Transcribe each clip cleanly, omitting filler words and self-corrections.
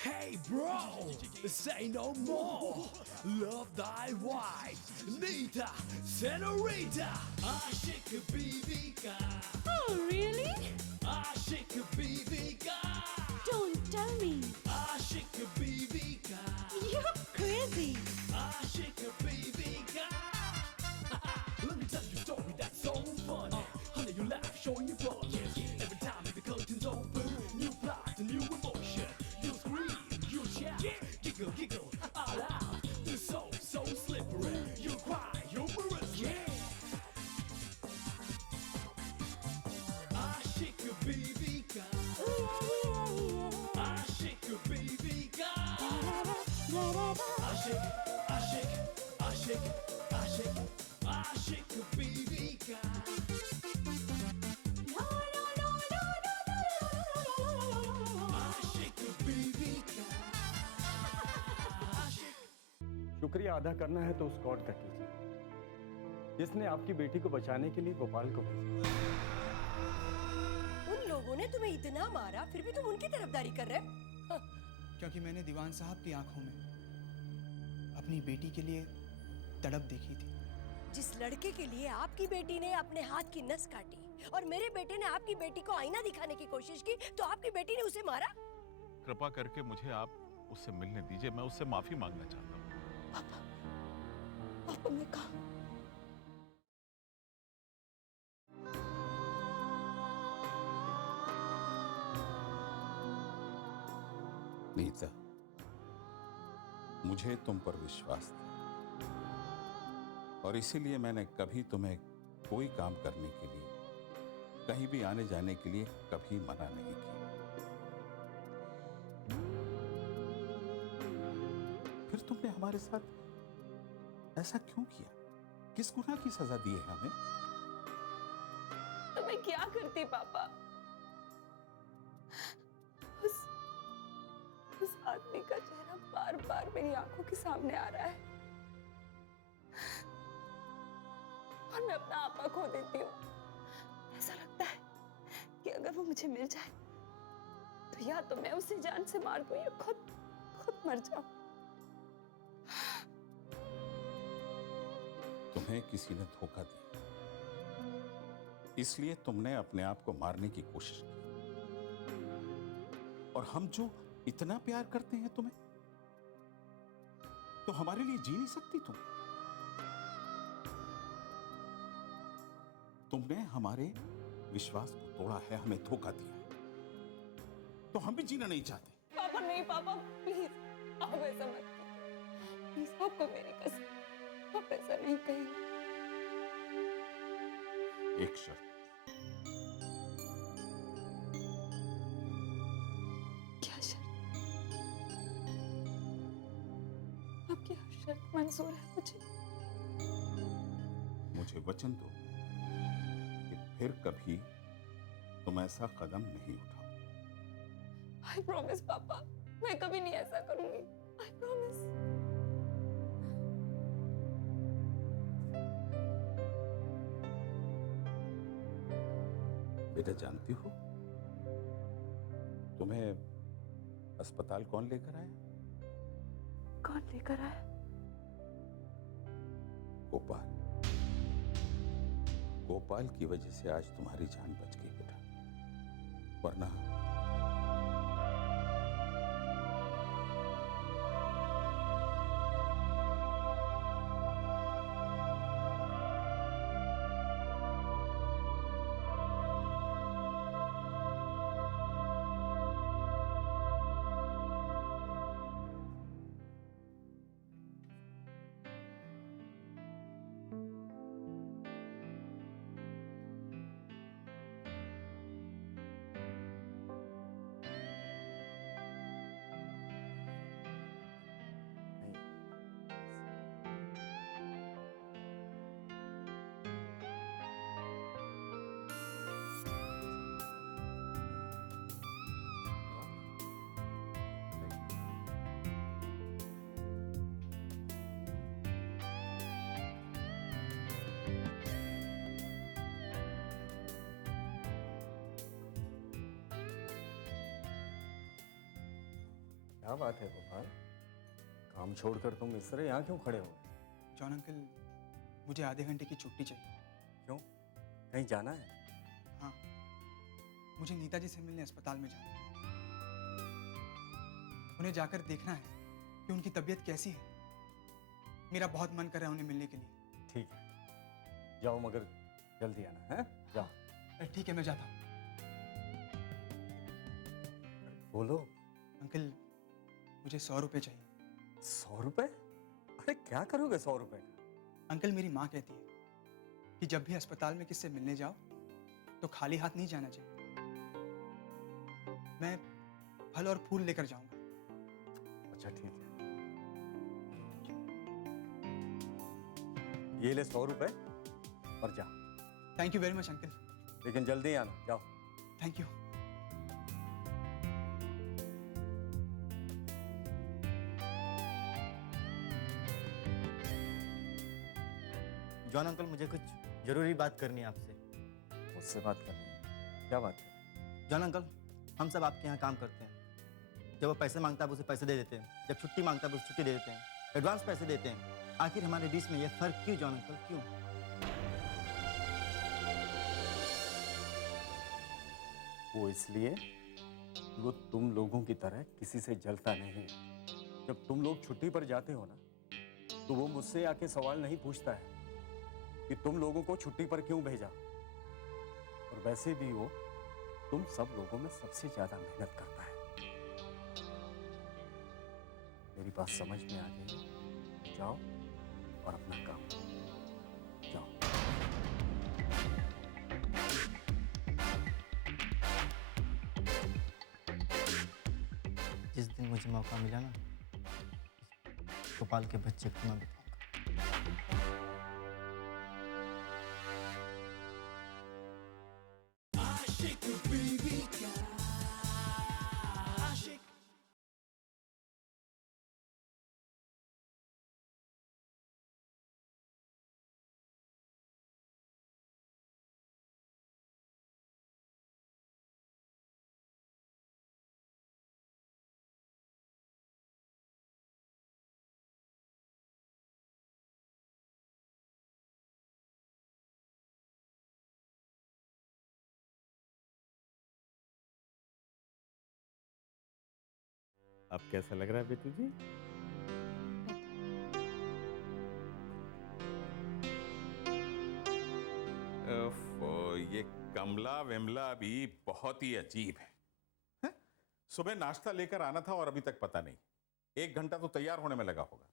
Hey bro, say no more. Love thy wife, Nita, Senorita. Aşık BBK. Oh, really? Aşık BBK. Don't tell me. Aşık BBK. You're crazy. Aşık BBK. Let me tell you a story that's so funny. Honey, you laugh, showing your flaws. Every time the curtains open, new plot, a new emotion. You scream, you shout, giggle, giggle, all out. You're so slippery. You cry, humorous, yeah. Aşık BBK. Aşık BBK. Aşık, aşık, aşık, aşık, aşık BBK. Aşık BBK. Aşık. शुक्रिया अदा करना है तो उस God का कीजिए जिसने आपकी बेटी को बचाने के लिए गोपाल को भेजा। उन लोगों ने तुम्हें इतना मारा फिर भी तुम उनकी तरफदारी कर रहे हो? क्योंकि मैंने दीवान साहब की आंखों में अपनी बेटी के लिए तड़प देखी थी। जिस लड़के के लिए आपकी बेटी ने अपने हाथ की नस काटी और मेरे बेटे ने आपकी बेटी को आईना दिखाने की कोशिश की तो आपकी बेटी ने उसे मारा। कृपा करके मुझे आप उससे मिलने दीजिए, मैं उससे माफी मांगना चाहता हूँ। पापा मैं कहा नीता, मुझे तुम पर विश्वास था और इसीलिए मैंने कभी तुम्हें कोई काम करने के लिए, कहीं भी आने जाने के लिए कभी मना नहीं किया। फिर तुमने हमारे साथ ऐसा क्यों किया? किस गुनाह की सजा दी है हमें? तो मैं क्या करती पापा? उस आदमी का चेहरा बार बार मेरी आंखों के सामने आ रहा है और मैं अपना आपा खो देती हूँ। ऐसा लगता है कि अगर वो मुझे मिल जाए तो या तो मैं उसे जान से मार दूं या खुद मर जाऊं। तुम्हें किसी ने धोखा दिया, इसलिए तुमने अपने आप को मारने की कोशिश की। और हम जो इतना प्यार करते हैं तुम्हें, तो हमारे लिए जी नहीं सकती तुम? तुमने हमारे विश्वास को तोड़ा है, हमें धोखा दिया है, तो हम भी जीना नहीं चाहते। पापा नहीं, पापा प्लीज आप ऐसा मत कीजिए। प्लीज आपको मेरी कसम, आप ऐसा नहीं कहेंगे। एक शर्त। क्या शर्त? आपकी हर शर्त मंजूर है मुझे। मुझे वचन दो कि फिर कभी तुम ऐसा कदम नहीं उठाओ। आई प्रॉमिस पापा, मैं कभी नहीं ऐसा करूंगी। I promise. बेटा, जानती हो तुम्हें अस्पताल कौन लेकर आया? कौन लेकर आया? गोपाल। गोपाल की वजह से आज तुम्हारी जान बच गई बेटा, वरना क्या बात है गोपाल, काम छोड़कर तुम इस तरह यहाँ क्यों खड़े हो? जॉन अंकल, मुझे आधे घंटे की छुट्टी चाहिए। क्यों, कहीं जाना है? हाँ, मुझे नीता जी से मिलने अस्पताल में जाना है। उन्हें जाकर देखना है कि उनकी तबीयत कैसी है। मेरा बहुत मन कर रहा है उन्हें मिलने के लिए। ठीक है, जाओ मगर जल्दी आना है। जाओ। ठीक है, मैं जाता हूँ। बोलो। अंकल, मुझे 100 रुपये चाहिए। 100 रुपए? अरे क्या करोगे 100 रुपए का? अंकल, मेरी माँ कहती है कि जब भी अस्पताल में किससे मिलने जाओ तो खाली हाथ नहीं जाना चाहिए। मैं फल और फूल लेकर जाऊंगा। अच्छा ठीक है, ये ले 100 रुपए और जा। Thank you very much uncle. लेकिन जल्दी आना, जाओ। Thank you. जॉन अंकल, मुझे कुछ जरूरी बात करनी है आपसे। मुझसे बात करनी है? क्या बात है? जॉन अंकल, हम सब आपके यहाँ काम करते हैं। जब वो पैसे मांगता है आप उसे पैसे दे देते हैं, जब छुट्टी मांगता है आप उसे छुट्टी दे देते हैं, एडवांस पैसे देते हैं। आखिर हमारे बीच में ये फर्क क्यों जॉन अंकल, क्यों? वो इसलिए कि वो तुम लोगों की तरह किसी से जलता नहीं है। जब तुम लोग छुट्टी पर जाते हो ना, तो वो मुझसे आके सवाल नहीं पूछता है कि तुम लोगों को छुट्टी पर क्यों भेजा। और वैसे भी वो तुम सब लोगों में सबसे ज्यादा मेहनत करता है। मेरी बात समझ में आ गई? जाओ और अपना काम जाओ। जिस दिन मुझे मौका मिला ना, गोपाल के बच्चे को मैं बताऊंगा। आशिक बीवी का आशिक। अब कैसा लग रहा है बेटू जी? ये कमला विमला भी बहुत ही अजीब है, हैं? सुबह नाश्ता लेकर आना था और अभी तक पता नहीं। 1 घंटा तो तैयार होने में लगा होगा।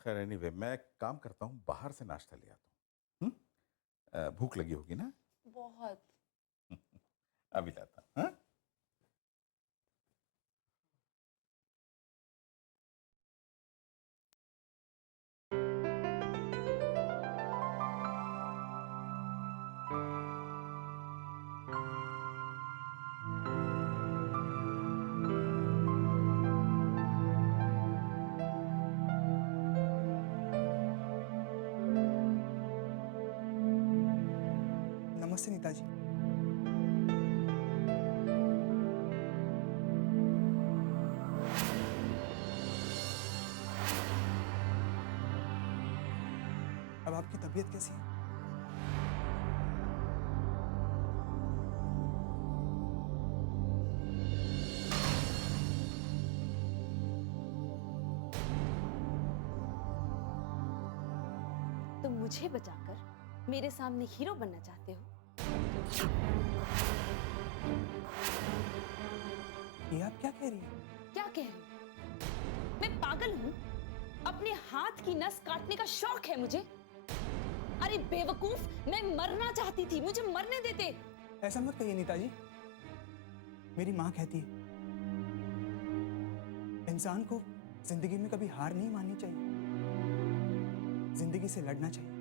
खैर एनीवे, मैं एक काम करता हूँ, बाहर से नाश्ता ले आता हूँ। भूख लगी होगी ना? बहुत। अभी लाता हूँ। हाँ? नमस्ते नीता जी। अब आपकी तबीयत कैसी है? तुम मुझे बचाकर मेरे सामने हीरो बनना चाहते हो? ये आप क्या कह रही हैं? क्या कह रही हूं? मैं पागल हूं? अपने हाथ की नस काटने का शौक है मुझे? अरे बेवकूफ, मैं मरना चाहती थी, मुझे मरने देते। ऐसा मत कहिए नीता जी। मेरी माँ कहती है इंसान को जिंदगी में कभी हार नहीं माननी चाहिए, जिंदगी से लड़ना चाहिए।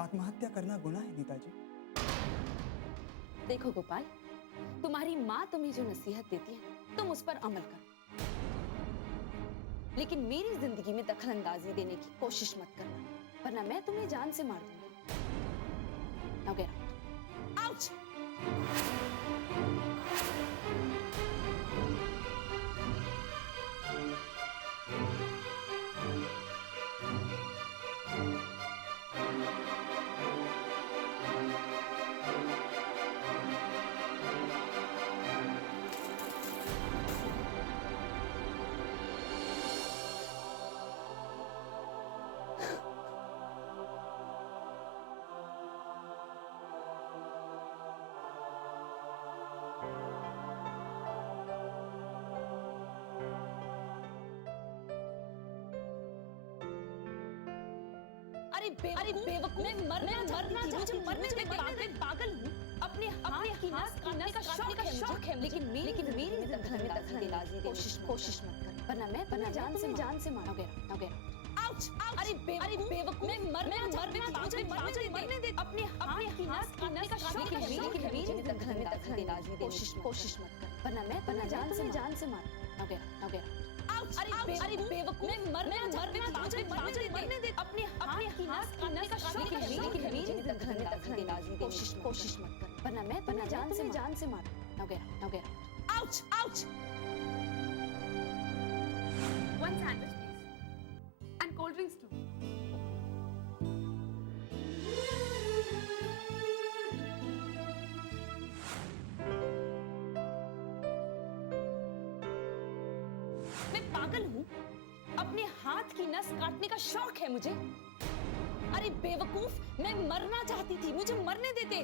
आत्महत्या करना गुनाह है नीता जी। देखो गोपाल, तुम्हारी माँ तुम्हें जो नसीहत देती है तुम उस पर अमल करो, लेकिन मेरी जिंदगी में दखल अंदाजी देने की कोशिश मत करना, वरना मैं तुम्हें जान से मार दूंगी। Now get out. Out! बेवकूफ मैं मरना चाहती थी, मुझे पागल हूँ। अपने हाथ की नस काटने का शौक है, लेकिन मेरी दखल-अंदाजी कोशिश मत कर, वरना मैं जान से मारोगे। अरे बेवकूफ मैं मरना चाहती थी, मुझे मरने दे। अपने हाथ की नस काटने का शौक है, लेकिन मेरी दखल-अंदाजी कोशिश मत कर, वरना जान से मारोगे। अरे बेवकूफ मैं मरना चाहती थी, मुझे मरने दे। अपने हाथ की नस काटने का शौक है, लेकिन मेरी दखल-अंदाजी कोशिश मत कर, वरना जान से मारोगे। One sandwich, please. And cold drinks too. मैं पागल हूँ? अपने हाथ की नस काटने का शौक है मुझे। अरे बेवकूफ मैं मरना चाहती थी, मुझे मरने देते।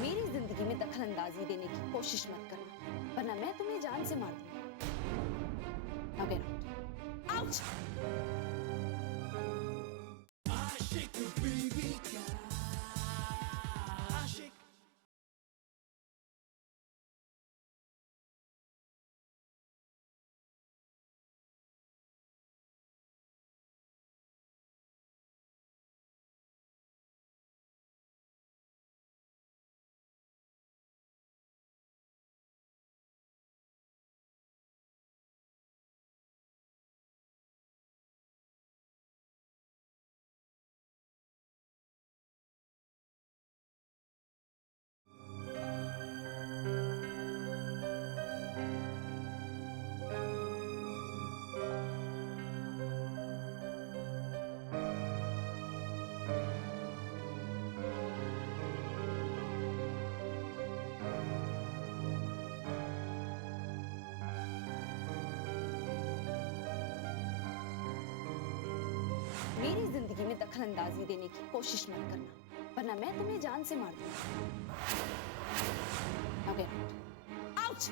मेरी जिंदगी में दखल अंदाजी देने की कोशिश मत करना, वरना मैं तुम्हें जान से मार दूंगी। Now get out. Ouch! आशिक बीवी का आशिक। मेरी जिंदगी में दखल अंदाजी देने की कोशिश मत करना, वरना मैं तुम्हें जान से मार दूंगी। Now get out. Ouch!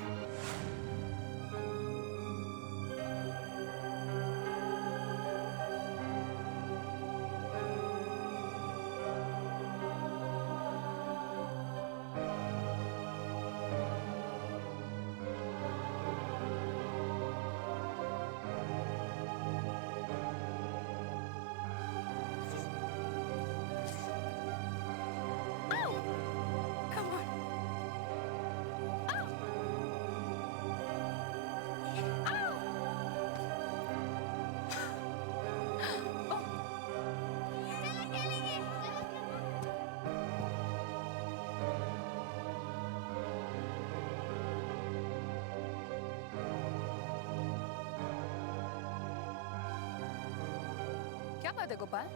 क्या बात है गोपाल?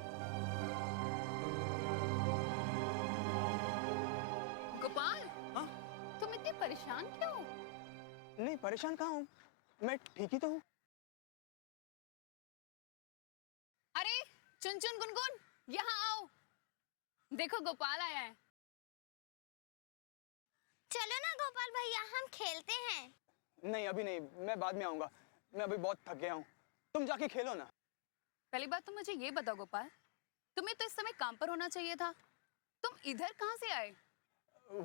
गोपाल, हाँ? तुम इतने परेशान क्यों? नहीं, परेशान कहाँ हूँ? मैं ठीक ही तो हूँ। अरे चुन चुन गुनगुन, यहाँ आओ। देखो गोपाल आया है। चलो ना गोपाल भैया, हम खेलते हैं। नहीं, अभी नहीं, मैं बाद में आऊंगा। मैं अभी बहुत थक गया हूँ। तुम जाके खेलो ना। पहली बात तो मुझे ये बताओ गोपाल, तुम्हें तो इस समय काम पर होना चाहिए था। तुम इधर कहाँ से आए?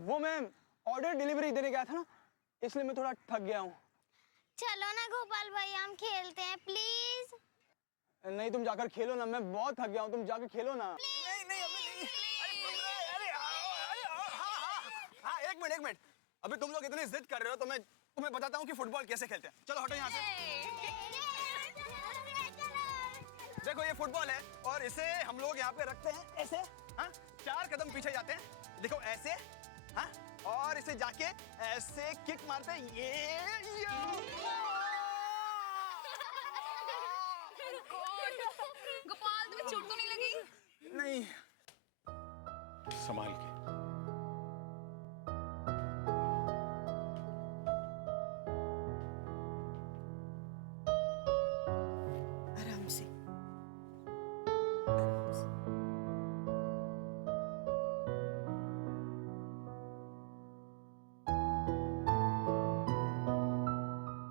वो मैं ऑर्डर डिलीवरी देने गया था ना, इसलिए मैं थोड़ा थक गया हूँ। चलो ना गोपाल भैया, हम खेलते हैं प्लीज। नहीं, तुम जाकर खेलो ना, मैं बहुत थक गया हूँ। तुम जाकर खेलो ना। नहीं नहीं हाँ, एक मिनट। अभी तुम लोग इतनी जिद कर रहे हो तो मैं तुम्हें बताता हूँ कि फुटबॉल कैसे खेलते हैं। चलो हटो यहाँ से। देखो, ये फुटबॉल है और इसे हम लोग यहाँ पे रखते हैं ऐसे, हाँ? 4 कदम पीछे जाते हैं, देखो ऐसे, हाँ? और इसे जाके ऐसे किक मारते हैं, ये गोपाल, तुम्हें चोट तो नहीं लगी? नहीं। संभाल के। आराम से।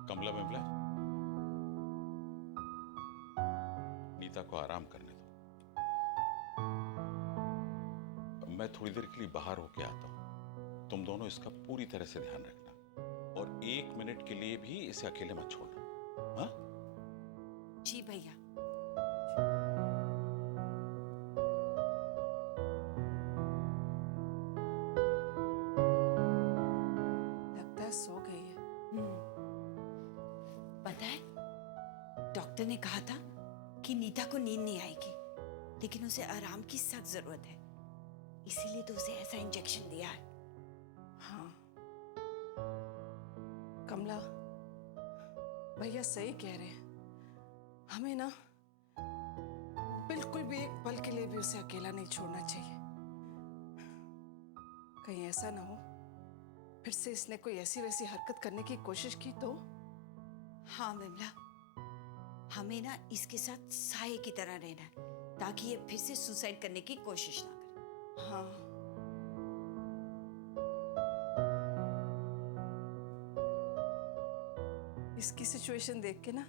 कमला विमला, नीता को आराम करने दो। मैं थोड़ी देर के लिए बाहर होके आता हूँ। तुम दोनों इसका पूरी तरह से ध्यान रखना और 1 मिनट के लिए भी इसे अकेले मत छोड़ना। हाँ? जी भैया। लगता है सो गई है। पता है, डॉक्टर ने कहा था कि नीता को नींद नहीं आएगी, लेकिन उसे आराम की सख्त जरूरत है, इसीलिए तो उसे ऐसा इंजेक्शन दिया है। हाँ कमला, भैया सही कह रहे हैं। हमें ना बिल्कुल भी एक पल के लिए भी उसे अकेला नहीं छोड़ना चाहिए। कहीं ऐसा ना हो फिर से इसने कोई ऐसी वैसी हरकत करने की कोशिश की तो। हाँ विमला, हमें ना इसके साथ साये की तरह रहना है ताकि ये फिर से सुसाइड करने की कोशिश ना करे। हाँ इसकी सिचुएशन देख के ना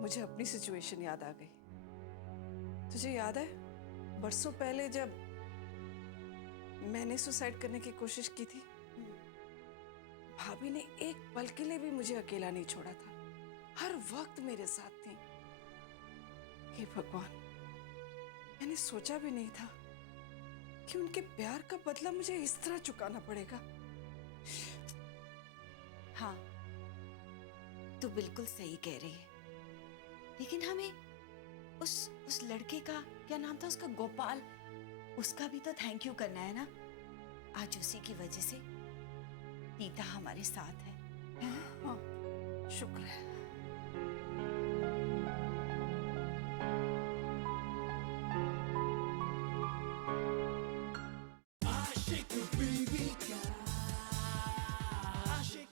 मुझे अपनी सिचुएशन याद आ गई। तुझे याद है बरसों पहले जब मैंने सुसाइड करने की कोशिश की थी, भाभी ने एक पल के लिए भी मुझे अकेला नहीं छोड़ा था, हर वक्त मेरे साथ थी। हे भगवान, मैंने सोचा भी नहीं था कि उनके प्यार का बदला मुझे इस तरह चुकाना पड़ेगा। हाँ तू बिल्कुल सही कह रही है, लेकिन हमें उस लड़के का क्या नाम था उसका, गोपाल, उसका भी तो थैंक यू करना है ना। आज उसी की वजह से नीता हमारे साथ है ना? हाँ शुक्र है। आशिक बीवी का आशिक।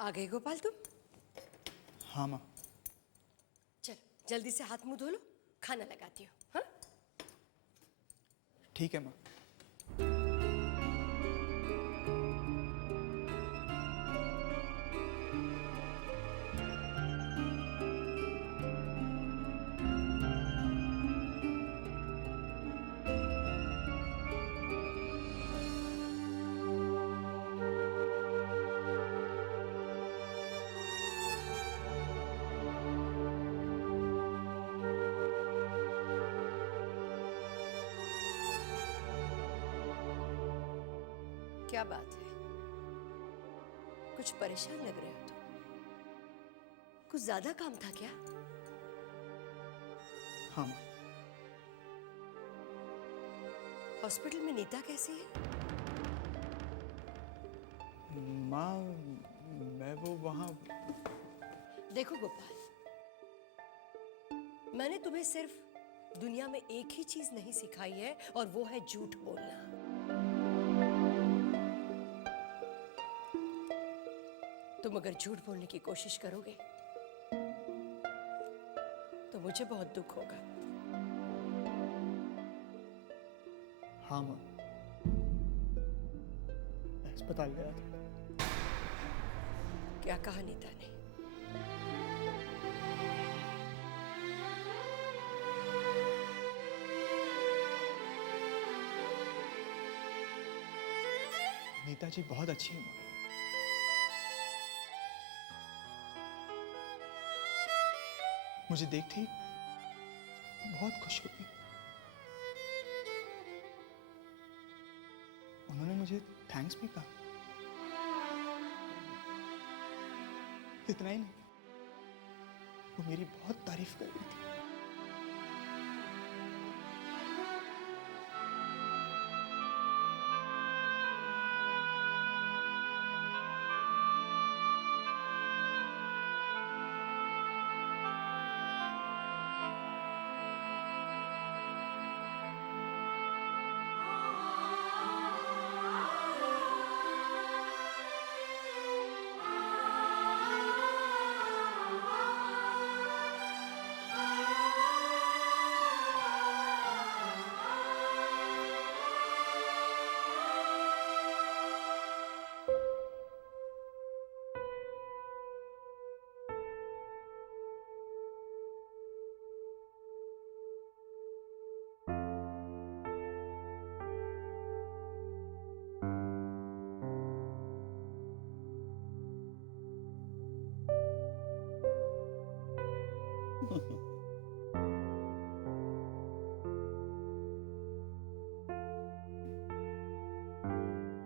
आ गए गोपाल तुम? हाँ माँ। चल जल्दी से हाथ मुंह धो लो, खाना लगाती हूँ। हाँ ठीक है माँ। क्या बात है, कुछ परेशान लग रहे हो तुम? कुछ ज्यादा काम था क्या? हाँ माँ। हॉस्पिटल में नीता कैसी है? माँ मैं वो वहाँ। देखो गोपाल, मैंने तुम्हें सिर्फ दुनिया में एक ही चीज नहीं सिखाई है और वो है झूठ बोलना। तुम अगर झूठ बोलने की कोशिश करोगे तो मुझे बहुत दुख होगा। हाँ माँ, मैं अस्पताल गया था। क्या कहा नीता ने? नीता जी बहुत अच्छी है माँ। मुझे देखते ही बहुत खुश हो गई। उन्होंने मुझे थैंक्स भी कहा। इतना ही नहीं, वो मेरी बहुत तारीफ कर रही थी।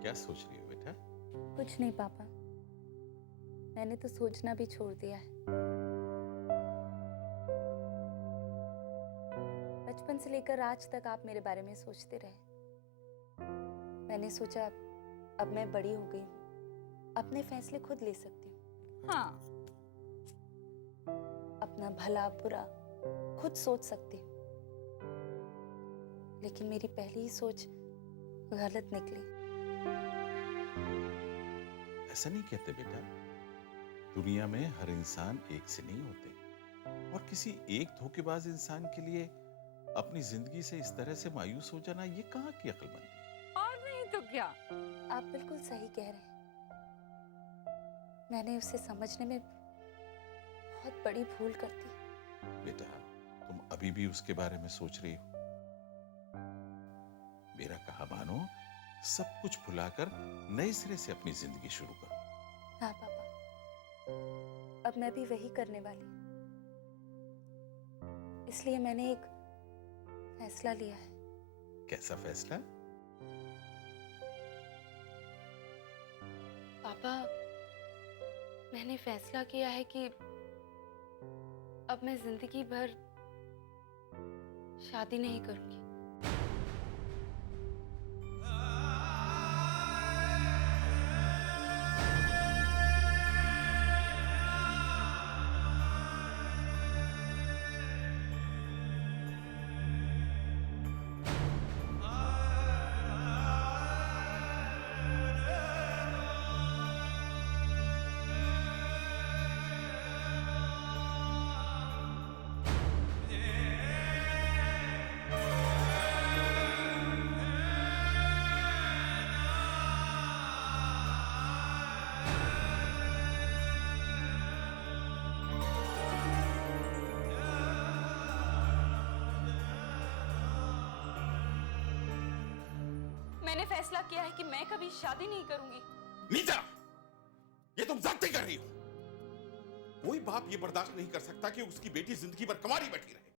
क्या सोच रही हो बेटा? कुछ नहीं पापा, मैंने तो सोचना भी छोड़ दिया है। बचपन से लेकर आज तक आप मेरे बारे में सोचते रहे। मैंने सोचा अब मैं बड़ी हो गई हूँ, अपने फैसले खुद ले सकती हूँ। हाँ, अपना भला बुरा खुद सोच सकती हूँ। लेकिन मेरी पहली ही सोच गलत निकली। ऐसा नहीं कहते बेटा, दुनिया में हर इंसान एक से नहीं होते, और किसी एक धोखेबाज इंसान के लिए अपनी जिंदगी से इस तरह से मायूस हो जाना, ये कहाँ की अक्लमंदी? और नहीं तो क्या? आप बिल्कुल सही कह रहे हैं। मैंने उसे समझने में बहुत बड़ी भूल कर दी। बेटा, तुम अभी भी उसके बारे में सोच रही हो? मेरा कहा मानो, सब कुछ भुलाकर नए सिरे से अपनी जिंदगी शुरू करो। हाँ पापा, अब मैं भी वही करने वाली हूँ। इसलिए मैंने एक फैसला लिया है। कैसा फैसला? पापा, मैंने फैसला किया है कि अब मैं जिंदगी भर शादी नहीं करूंगी। मैंने फैसला किया है कि मैं कभी शादी नहीं करूंगी। नीता, ये तुम जाती कर रही हो। कोई बाप ये बर्दाश्त नहीं कर सकता कि उसकी बेटी जिंदगी भर कुंवारी बैठी रहे।